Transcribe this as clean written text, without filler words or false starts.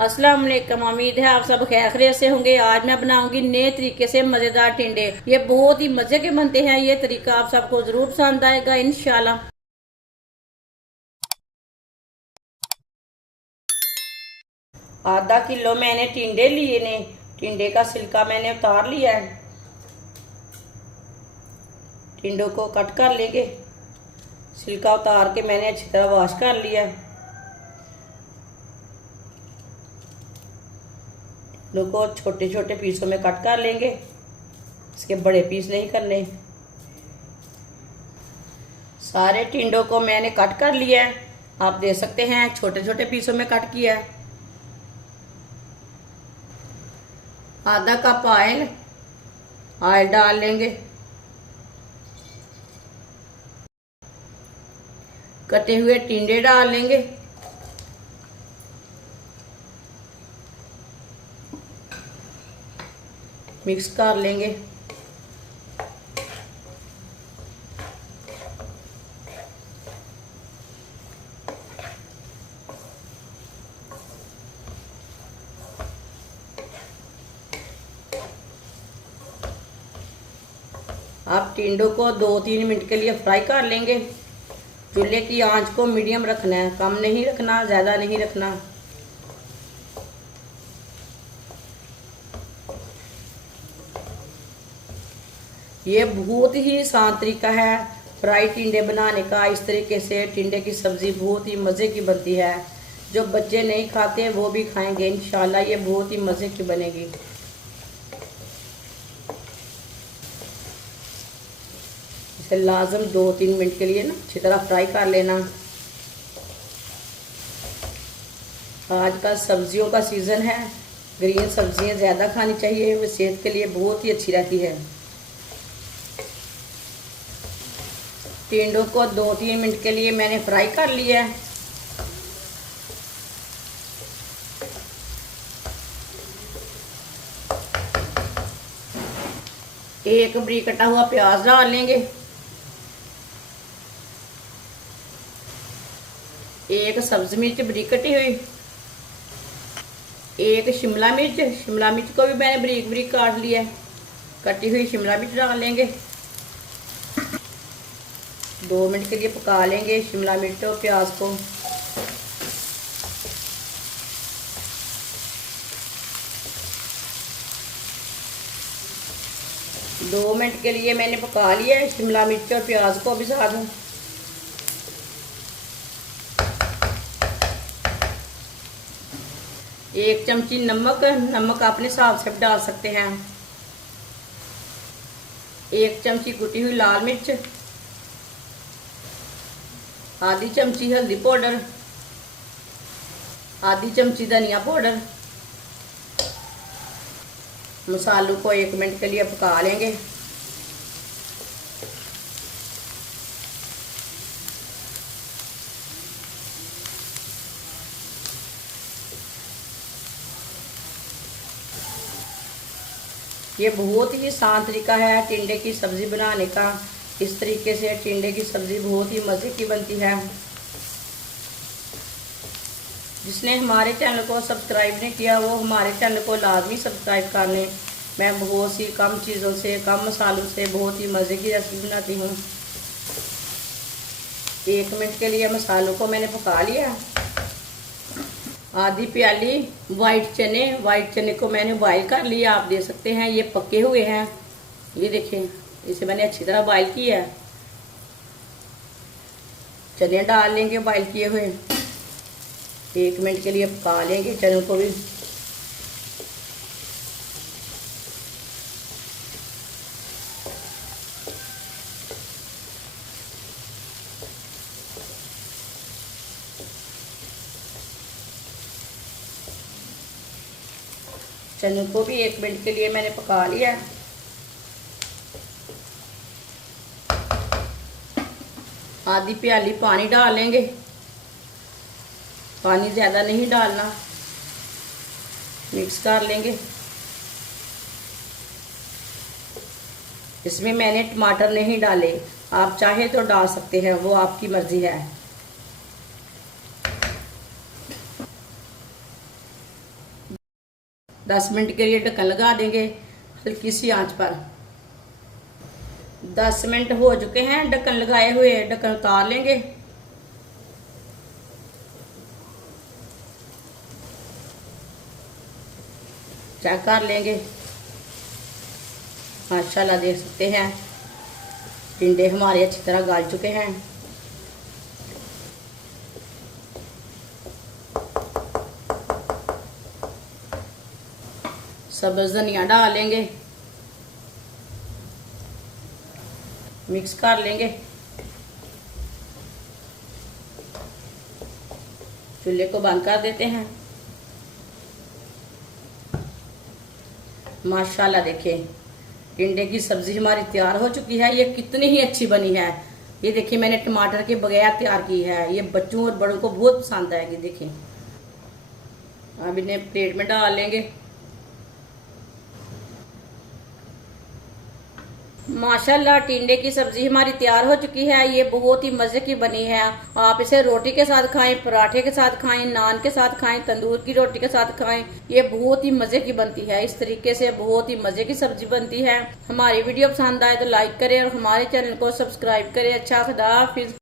अस्सलाम वालेकुम। उम्मीद है आप सब खैरियत से होंगे। आज मैं बनाऊंगी नए तरीके से मजेदार टिंडे। ये बहुत ही मजे के बनते हैं। ये तरीका आप सबको जरूर पसंद आएगा इंशाल्लाह। आधा किलो मैंने टिंडे लिए ने। टिंडे का छिलका मैंने उतार लिया है। टिंडों को कट कर लेंगे। छिलका उतार के मैंने अच्छी तरह वॉश कर लिया है। टिंडों को छोटे छोटे पीसों में कट कर लेंगे। इसके बड़े पीस नहीं करने। सारे टिंडों को मैंने कट कर लिया है। आप देख सकते हैं छोटे छोटे पीसों में कट किया है। आधा कप ऑयल डाल लेंगे। कटे हुए टिंडे डाल लेंगे। मिक्स कर लेंगे। आप टिंडों को 2-3 मिनट के लिए फ्राई कर लेंगे। चूल्हे की आंच को मीडियम रखना है, कम नहीं रखना, ज़्यादा नहीं रखना। ये बहुत ही आसान तरीका है फ्राई टिंडे बनाने का। इस तरीके से टिंडे की सब्ज़ी बहुत ही मज़े की बनती है। जो बच्चे नहीं खाते वो भी खाएंगे इंशाल्लाह। ये बहुत ही मज़े की बनेगी। इसे लाजम 2-3 मिनट के लिए ना अच्छी तरह फ्राई कर लेना। आजकल सब्जियों का सीज़न है। ग्रीन सब्जियां ज़्यादा खानी चाहिए। वो सेहत के लिए बहुत ही अच्छी रहती है। टिंडों को 2-3 मिनट के लिए मैंने फ्राई कर लिया है। एक बरीक कटा हुआ प्याज डाल लेंगे। एक सब्ज मिर्च बरीक कटी हुई। एक शिमला मिर्च को भी मैंने बरीक बरीक काट लिया है। कटी हुई शिमला मिर्च डाल लेंगे। 2 मिनट के लिए पका लेंगे शिमला मिर्च और प्याज को। दो मिनट के लिए मैंने पका लिया है शिमला मिर्च और प्याज को भी साथ में। एक चमची नमक अपने हिसाब से डाल सकते हैं। एक चमची कुटी हुई लाल मिर्च। आधी चमची हल्दी पाउडर। आधी चमची धनिया पाउडर। मसालों को 1 मिनट के लिए पका लेंगे। ये बहुत ही आसान तरीका है टिंडे की सब्ज़ी बनाने का। इस तरीके से टिंडे की सब्ज़ी बहुत ही मज़े की बनती है। जिसने हमारे चैनल को सब्सक्राइब नहीं किया वो हमारे चैनल को लाजमी सब्सक्राइब कर लें। मैं बहुत सी कम चीज़ों से, कम मसालों से बहुत ही मज़े की रेसिपी बनाती हूँ। 1 मिनट के लिए मसालों को मैंने पका लिया। आधी प्याली वाइट चने को मैंने बॉईल कर लिया। आप देख सकते हैं ये पके हुए हैं। ये देखें, इसे मैंने अच्छी तरह बॉईल किया है। चने डाल लेंगे बॉईल किए हुए। 1 मिनट के लिए पका लेंगे चनों को भी। चनों को भी 1 मिनट के लिए मैंने पका लिया। आधी प्याली पानी डाल लेंगे। पानी ज़्यादा नहीं डालना। मिक्स कर लेंगे। इसमें मैंने टमाटर नहीं डाले। आप चाहे तो डाल सकते हैं, वो आपकी मर्जी है। 10 मिनट के लिए ढक्कन लगा देंगे हल्की सी आंच पर। 10 मिनट हो चुके हैं ढक्कन लगाए हुए, ढक्कन उतार लेंगे। चेक कर लेंगे। माशाल्लाह देख सकते हैं टिंडे हमारे अच्छी तरह गल चुके हैं। सब्ज धनिया डाल लेंगे, मिक्स कर लेंगे। चूल्हे को बंद कर देते हैं। माशाल्लाह देखिए टिंडे की सब्जी हमारी तैयार हो चुकी है। ये कितनी ही अच्छी बनी है। ये देखिए मैंने टमाटर के बगैर तैयार की है। ये बच्चों और बड़ों को बहुत पसंद आएगी। देखिए अब इन्हें प्लेट में डाल लेंगे। माशाल्लाह टिंडे की सब्जी हमारी तैयार हो चुकी है। ये बहुत ही मजे की बनी है। आप इसे रोटी के साथ खाएं, पराठे के साथ खाएं, नान के साथ खाएं, तंदूर की रोटी के साथ खाएं। ये बहुत ही मजे की बनती है। इस तरीके से बहुत ही मजे की सब्जी बनती है। हमारी वीडियो पसंद आए तो लाइक करें और हमारे चैनल को सब्सक्राइब करें। अच्छा खुदा हाफिज।